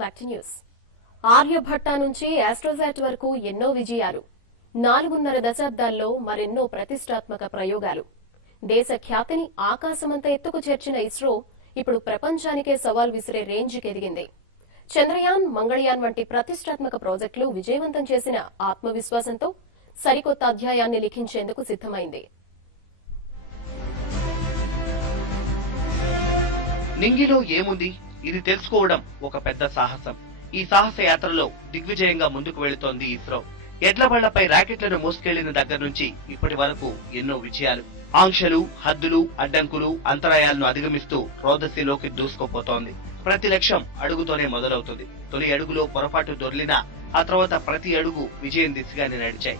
Back to news. Aryabhata నుంచి ఆస్ట్రోసాట్ వరకు ఎన్నో విజయాలు, 4.5 దశాబ్దాల్లో మరెన్నో ప్రతిష్టాత్మక ప్రయోగాలు. దేశ ఖ్యాతిని ఆకాశమంత ఎత్తుకు చేర్చిన ఇస్రో ఇప్పుడు ప్రపంచానికే సవాల్ విసిరే రేంజ్కి ఎదిగింది. చంద్రయాన్, మంగళయాన్ వంటి ప్రతిష్టాత్మక ప్రాజెక్టులు విజయవంతం చేసిన ఆత్మవిశ్వాసంతో సరికొత్త అధ్యాయాన్ని లిఖించేందుకు సిద్దమైంది. నింగిలో ఏముంది, ఇది తెలుసుకోవడం ఒక పెద్ద సాహసం. ఈ సాహస యాత్రలో దిగ్విజయంగా ముందుకు వెళుతోంది ఇస్రో. ఎడ్లబళ్లపై రాకెట్లను మోసుకెళ్లిన దగ్గర నుంచి ఇప్పటి వరకు ఎన్నో విజయాలు. ఆంక్షలు, హద్దులు, అడ్డంకులు, అంతరాయాలను అధిగమిస్తూ రోదసిలోకి దూసుకుపోతోంది. ప్రతి లక్ష్యం అడుగుతోనే మొదలవుతుంది. తొలి అడుగులో పొరపాటు దొర్లినా ఆ తర్వాత ప్రతి అడుగు విజయం దిశగానే నడిచాయి.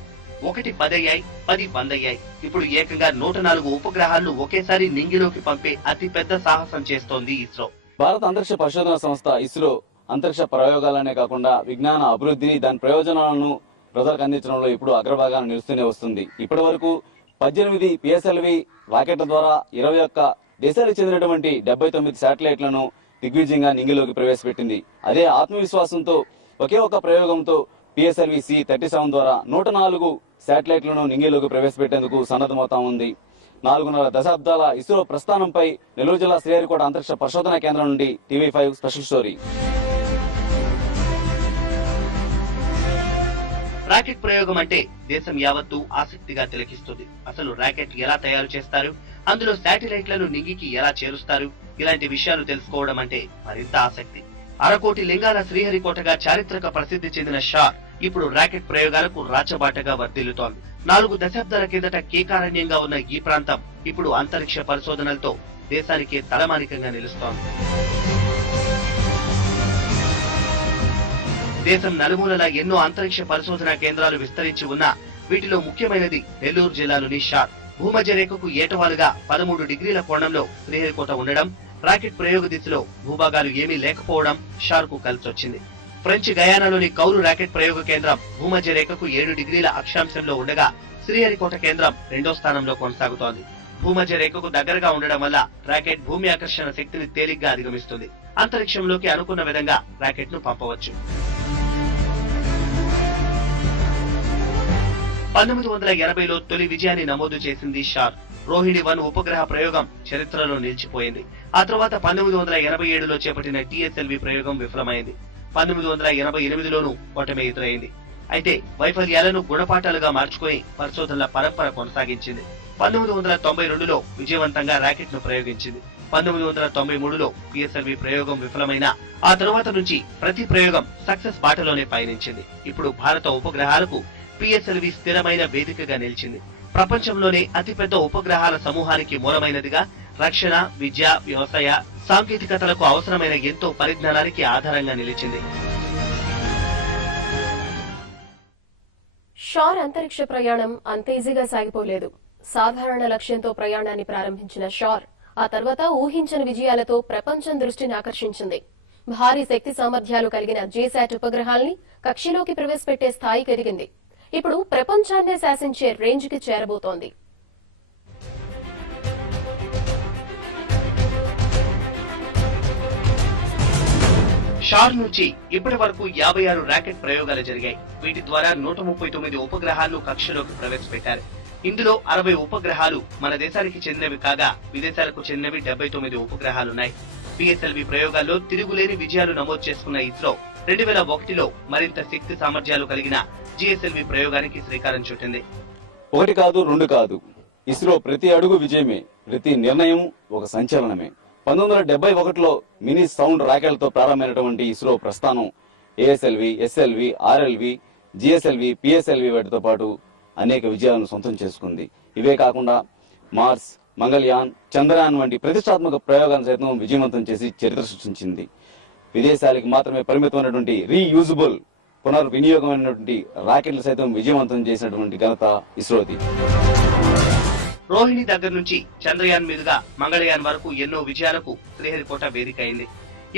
1 10 అయ్యాయి, 10 100 అయ్యాయి. ఇప్పుడు ఏకంగా 104 ఉపగ్రహాలను ఒకేసారి నింగిలోకి పంపే అతి పెద్ద సాహసం చేస్తోంది ఇస్రో. భారత అంతరిక్ష పరిశోధన సంస్థ ఇస్రో అంతరిక్ష ప్రయోగాలనే కాకుండా విజ్ఞాన అభివృద్ధిని, దాని ప్రయోజనాలను ప్రజలకు అందించడంలో ఇప్పుడు అగ్రభాగాన్ని నిలుస్తూనే వస్తుంది. ఇప్పటి వరకు 18 పిఎస్ఎల్వి రాకెట్ల ద్వారా 21 దేశాలకు చెందినటువంటి 79 శాటిలైట్లను దిగ్విజయంగా నింగిలోకి ప్రవేశపెట్టింది. అదే ఆత్మవిశ్వాసంతో ఒకే ఒక ప్రయోగంతో పిఎస్ఎల్వి C-37 ద్వారా 104 శాటిలైట్లను నింగిలోకి ప్రవేశపెట్టేందుకు సన్నద్ధమవుతా ఉంది. 4.5 దశాబ్దాల ఇస్రో ప్రస్థానంపై నెల్లూరు జిల్లా శ్రీహరికోట అంతరిక్ష పరిశోధన కేంద్రం నుండి TV5 స్పెషల్ స్టోరీ. రాకెట్ ప్రయోగం అంటే దేశం యావత్తు ఆసక్తిగా తిలకిస్తుంది. అసలు రాకెట్ ఎలా తయారు చేస్తారు, అందులో శాటిలైట్లను నింగికి ఎలా చేరుస్తారు, ఇలాంటి విషయాలు తెలుసుకోవడం అంటే మరింత ఆసక్తి. 1/2 కోటి లింగాల శ్రీహరికోటగా చారిత్రక ప్రసిద్ధి చెందిన షార్ ఇప్పుడు రాకెట్ ప్రయోగాలకు రాచబాటగా వర్ధిల్లుతోంది. 4 దశాబ్దాల కిందట కేకారణ్యంగా ఉన్న ఈ ప్రాంతం ఇప్పుడు అంతరిక్ష పరిశోధనలతో దేశానికే తలమానికంగా నిలుస్తోంది. దేశం నలుమూలలా ఎన్నో అంతరిక్ష పరిశోధనా కేంద్రాలు విస్తరించి ఉన్నా వీటిలో ముఖ్యమైనది నెల్లూరు జిల్లాలోని షార్. భూమధ్య రేఖకు ఏటవాలుగా 13 డిగ్రీల కోణంలో శ్రీహరికోట ఉండడం, రాకెట్ ప్రయోగ దిశలో భూభాగాలు ఏమీ లేకపోవడం షార్ కు కలిసొచ్చింది. ఫ్రెంచ్ గయానాలోని కౌరు రాకెట్ ప్రయోగ కేంద్రం భూమధ్య రేఖకు 7 డిగ్రీల అక్షాంశంలో ఉండగా శ్రీహరికోట కేంద్రం 2వ స్థానంలో కొనసాగుతోంది. భూమధ్య రేఖకు దగ్గరగా ఉండడం వల్ల రాకెట్ భూమి ఆకర్షణ శక్తిని తేలిగ్గా అధిగమిస్తుంది. అంతరిక్షంలోకి అనుకున్న విధంగా రాకెట్ ను పంపవచ్చు. 1980లో తొలి విజయాన్ని నమోదు చేసింది షార్. రోహిణి-1 ఉపగ్రహ ప్రయోగం చరిత్రలో నిలిచిపోయింది. ఆ తర్వాత 1987లో చేపట్టిన TSLV ప్రయోగం విఫలమైంది. 1988లోనూ ఓటమి ఎదురైంది. అయితే వైఫల్యాలను గుణపాఠాలుగా మార్చుకుని పరిశోధనల పరంపర కొనసాగించింది. 1992లో విజయవంతంగా రాకెట్ ను ప్రయోగించింది. 1993లో PSLV ప్రయోగం విఫలమైన ఆ తరువాత నుంచి ప్రతి ప్రయోగం సక్సెస్ బాటలోనే పయనించింది. ఇప్పుడు భారత ఉపగ్రహాలకు PSLV స్థిరమైన వేదికగా నిలిచింది. ప్రపంచంలోనే అతిపెద్ద ఉపగ్రహాల సమూహానికి మూలమైనదిగా, రక్షణ, విద్య, వ్యవసాయ, సాంకేతికతలకు అవసరమైన ఎంతో పరిజ్ఞానానికి ఆధారంగా నిలిచింది. షార్ అంతరిక్ష ప్రయాణం అంత ఈజీగా సాగిపోలేదు. సాధారణ లక్ష్యంతో ప్రయాణాన్ని ప్రారంభించిన షార్ ఆ తర్వాత ఊహించని విజయాలతో ప్రపంచం దృష్టిని ఆకర్షించింది. భారీ శక్తి సామర్థ్యాలు కలిగిన G-SAT ఉపగ్రహాల్ని కక్షలోకి ప్రవేశపెట్టే స్థాయికి ఎదిగింది. ఇప్పుడు ప్రపంచాన్నే శాసించే రేంజ్కి చేరబోతోంది. షార్ నుంచి ఇప్పటి వరకు 56 రాకెట్ ప్రయోగాలు జరిగాయి. వీటి ద్వారా 139 ఉపగ్రహాలను కక్షలోకి ప్రవేశపెట్టారు. ఇందులో 60 ఉపగ్రహాలు మన దేశానికి చెందినవి కాగా విదేశాలకు చెందినవి 79 ఉపగ్రహాలున్నాయి. PSLV ప్రయోగాల్లో తిరుగులేని విజయాలు నమోదు చేసుకున్న ఇస్రో 2001లో మరింత శక్తి సామర్థ్యాలు కలిగిన GSLV ప్రయోగానికి శ్రీకారం చుట్టింది. 1 కాదు 2 కాదు, ఇస్రో ప్రతి అడుగు విజయమే, ప్రతి నిర్ణయం ఒక సంచలనమే. 1971లో మినీ సౌండ్ రాకెట్లతో ప్రారంభమైనటువంటి ఇస్రో ప్రస్థానం ASLV, SLV, RLV, GSLV, PSLV వాటితో పాటు అనేక విజయాలను సొంతం చేసుకుంది. ఇవే కాకుండా మార్స్, మంగళయాన్, చంద్రయాన్ వంటి ప్రతిష్టాత్మక ప్రయోగాలను సైతం విజయవంతం చేసి చరిత్ర సృష్టించింది. విదేశాలకు మాత్రమే పరిమితమైనటువంటి రీయూజబుల్, పునర్వినియోగమైనటువంటి రాకెట్లు సైతం విజయవంతం చేసినటువంటి ఘనత ఇస్రోది. రోహిణి దగ్గర నుంచి చంద్రయాన్ మీదుగా మంగళయాన్ వరకు ఎన్నో విజయాలకు శ్రీహరికోట వేదిక అయింది.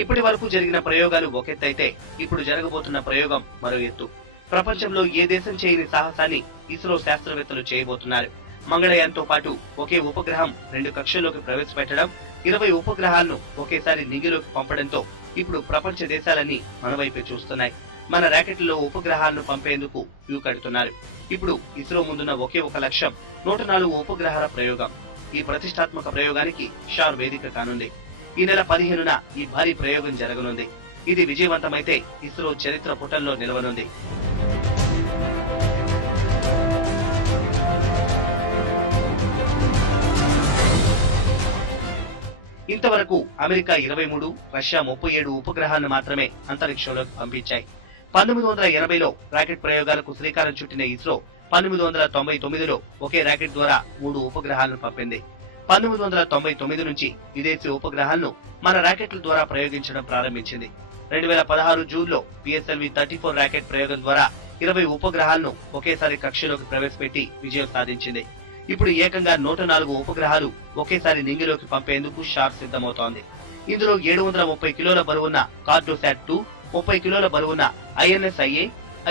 ఇప్పటి వరకు జరిగిన ప్రయోగాలు ఒకెత్తైతే ఇప్పుడు జరగబోతున్న ప్రయోగం మరో ఎత్తు. ప్రపంచంలో ఏ దేశం చేయని సాహసాన్ని ఇస్రో శాస్త్రవేత్తలు చేయబోతున్నారు. మంగళయాన్ తో పాటు ఒకే ఉపగ్రహం 2 కక్షల్లోకి ప్రవేశపెట్టడం, 20 ఉపగ్రహాలను ఒకేసారి నింగిలోకి పంపడంతో ఇప్పుడు ప్రపంచ దేశాలన్నీ మన వైపే చూస్తున్నాయి. మన ర్యాకెట్లలో ఉపగ్రహాలను పంపేందుకు క్యూ కడుతున్నారు. ఇప్పుడు ఇస్రో ముందున్న ఒకే ఒక లక్ష్యం 104 ఉపగ్రహాల ప్రయోగం. ఈ ప్రతిష్టాత్మక ప్రయోగానికి షార్ వేదిక కానుంది. ఈ నెల 15న ఈ భారీ ప్రయోగం జరగనుంది. ఇది విజయవంతమైతే ఇస్రో చరిత్ర పుటల్లో నిలవనుంది. ఇంతవరకు అమెరికా 23, రష్యా 37 ఉపగ్రహాలను మాత్రమే అంతరిక్షంలోకి పంపించాయి. 1980లో రాకెట్ ప్రయోగాలకు శ్రీకారం చుట్టిన ఇస్రో 1999లో ఒకే రాకెట్ ద్వారా 3 ఉపగ్రహాలను పంపింది. 1999 నుంచి విదేశీ ఉపగ్రహాలను మన రాకెట్ల ద్వారా ప్రయోగించడం ప్రారంభించింది. 2016 జూన్లో PSLV 34 రాకెట్ ప్రయోగం ద్వారా 20 ఉపగ్రహాలను ఒకేసారి కక్షలోకి ప్రవేశపెట్టి విజయం సాధించింది. ఇప్పుడు ఏకంగా 104 ఉపగ్రహాలు ఒకేసారి నింగిలోకి పంపేందుకు షార్ సిద్ధమవుతోంది. ఇందులో 730 కిలోల బరువున్న కార్టోసాట్ 2, 30 కిలోల బరువున్న INSIA,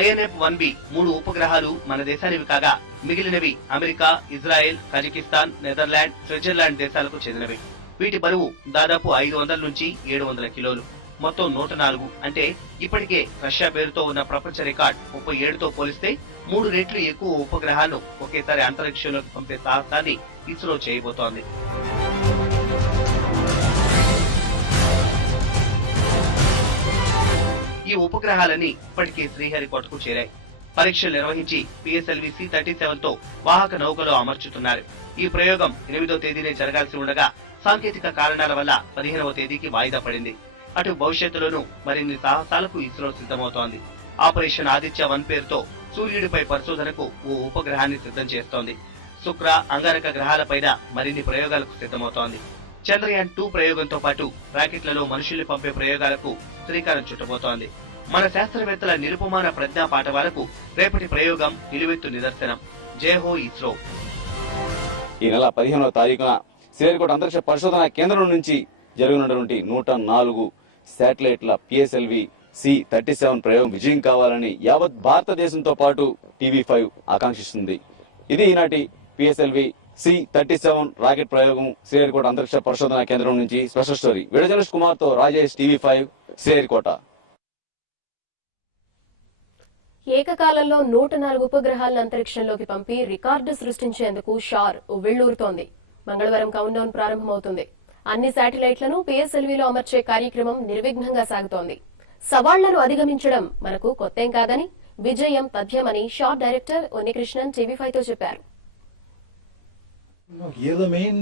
INF-1B 3 ఉపగ్రహాలు మన దేశానివి కాగా మిగిలినవి America, Israel, Kazakhstan, Netherland, Switzerland దేశాలకు చెందినవి. వీటి బరువు దాదాపు 500 నుంచి 700 కిలోలు. మొత్తం 104 అంటే ఇప్పటికే రష్యా పేరుతో ఉన్న ప్రపంచ రికార్డ్ 37తో పోలిస్తే 3 రెట్లు ఎక్కువ ఉపగ్రహాలను ఒకేసారి అంతరిక్షంలోకి పంపే సాహసాన్ని ఇస్రో చేయబోతోంది. ఈ ఉపగ్రహాలన్నీ ఇప్పటికే శ్రీహరికోటకు చేరాయి. పరీక్షలు నిర్వహించి PSLV C-37తో వాహక నౌకలో అమర్చుతున్నారు. ఈ ప్రయోగం 8వ తేదీనే జరగాల్సి ఉండగా సాంకేతిక కారణాల వల్ల 15వ తేదీకి వాయిదా పడింది. అటు భవిష్యత్తులోనూ మరిన్ని సాహసాలకు ఇస్రో సిద్ధమవుతోంది. ఆపరేషన్ ఆదిత్య 1 పేరుతో సూర్యుడిపై పరిశోధనకు ఓ ఉపగ్రహాన్ని సిద్ధం చేస్తోంది. శుక్ర, అంగారక గ్రహాలపైన మరిన్ని ప్రయోగాలకు సిద్ధమవుతోంది. చంద్రయాన్ 2 ప్రయోగంతో పాటు రాకెట్లలో మనుషుల్ని పంపే ప్రయోగాలకు శ్రీకారం చుట్టబోతోంది. మన శాస్త్రవేత్తల నిరుపమాన ప్రజ్ఞా పాఠవాలకు రేపటి ప్రయోగం నిలువెత్తు నిదర్శనం. జై హో ఇస్రో. ఈ నెల 15వ తారీఖున శ్రీహరికోట అంతరిక్ష పరిశోధన కేంద్రం నుంచి జరగనున్నటువంటి 104 శాటిలైట్ల PSLV C-37 ప్రయోగం విజయం కావాలని యావత్ భారతదేశంతో పాటు TV5 ఆకాంక్షిస్తుంది. ఇది ఈనాటి PSLV C-37 రాకెట్ ప్రయోగం శ్రీహరికోట అంతరిక్ష పరిశోధన కేంద్రం నుంచి special story. Video journalist Kumar తో రాజేష్, TV5 శ్రీహరికోట. ఏకకాలంలో 104 ఉపగ్రహాలను అంతరిక్షంలోకి పంపి రికార్డు సృష్టించేందుకు షార్ ఉవ్విళ్లూరుతోంది. మంగళవారం కౌంట్డౌన్ ప్రారంభమవుతుంది. అన్ని శాటిలైట్లను PSLVలో అమర్చే కార్యక్రమం నిర్విఘ్నంగా సాగుతోంది. సవాళ్లను అధిగమించడం మనకు కొత్తేం కాదని, విజయం తథ్యమని షార్ డైరెక్టర్ ఉన్నికృష్ణన్ TV5తో చెప్పారు. Here the main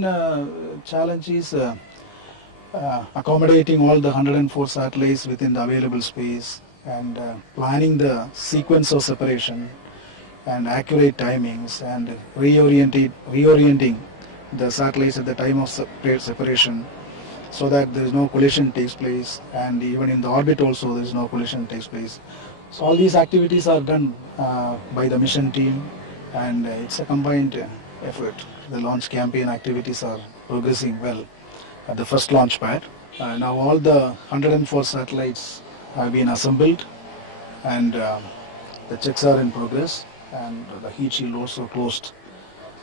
challenge is accommodating all the 104 satellites within the available space and planning the sequence of separation and accurate timings and reorienting the satellites at the time of separation so that there is no collision takes place, and even in the orbit also there is no collision takes place. So all these activities are done by the mission team, and it's a combined effort. The launch campaign activities are progressing well at the first launch pad. Now all the 104 satellites have been assembled, and the checks are in progress, and the heat shield also closed.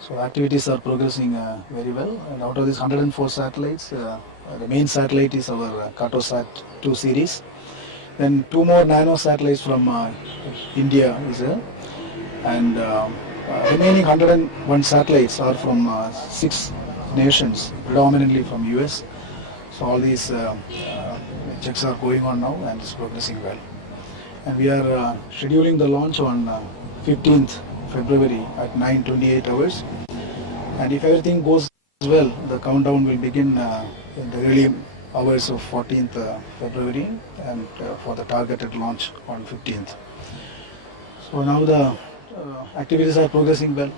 So activities are progressing very well, and out of these 104 satellites, the main satellite is our Cartosat 2 series. Then 2 more nano satellites from India is there, and remaining 101 satellites are from 6 nations, predominantly from US. So all these checks are going on now, and it's progressing well. And we are scheduling the launch on 15th February at 9:28 hours. And if everything goes well, the countdown will begin in the early hours of 14th February and for the targeted launch on 15th. So now the activities are progressing well.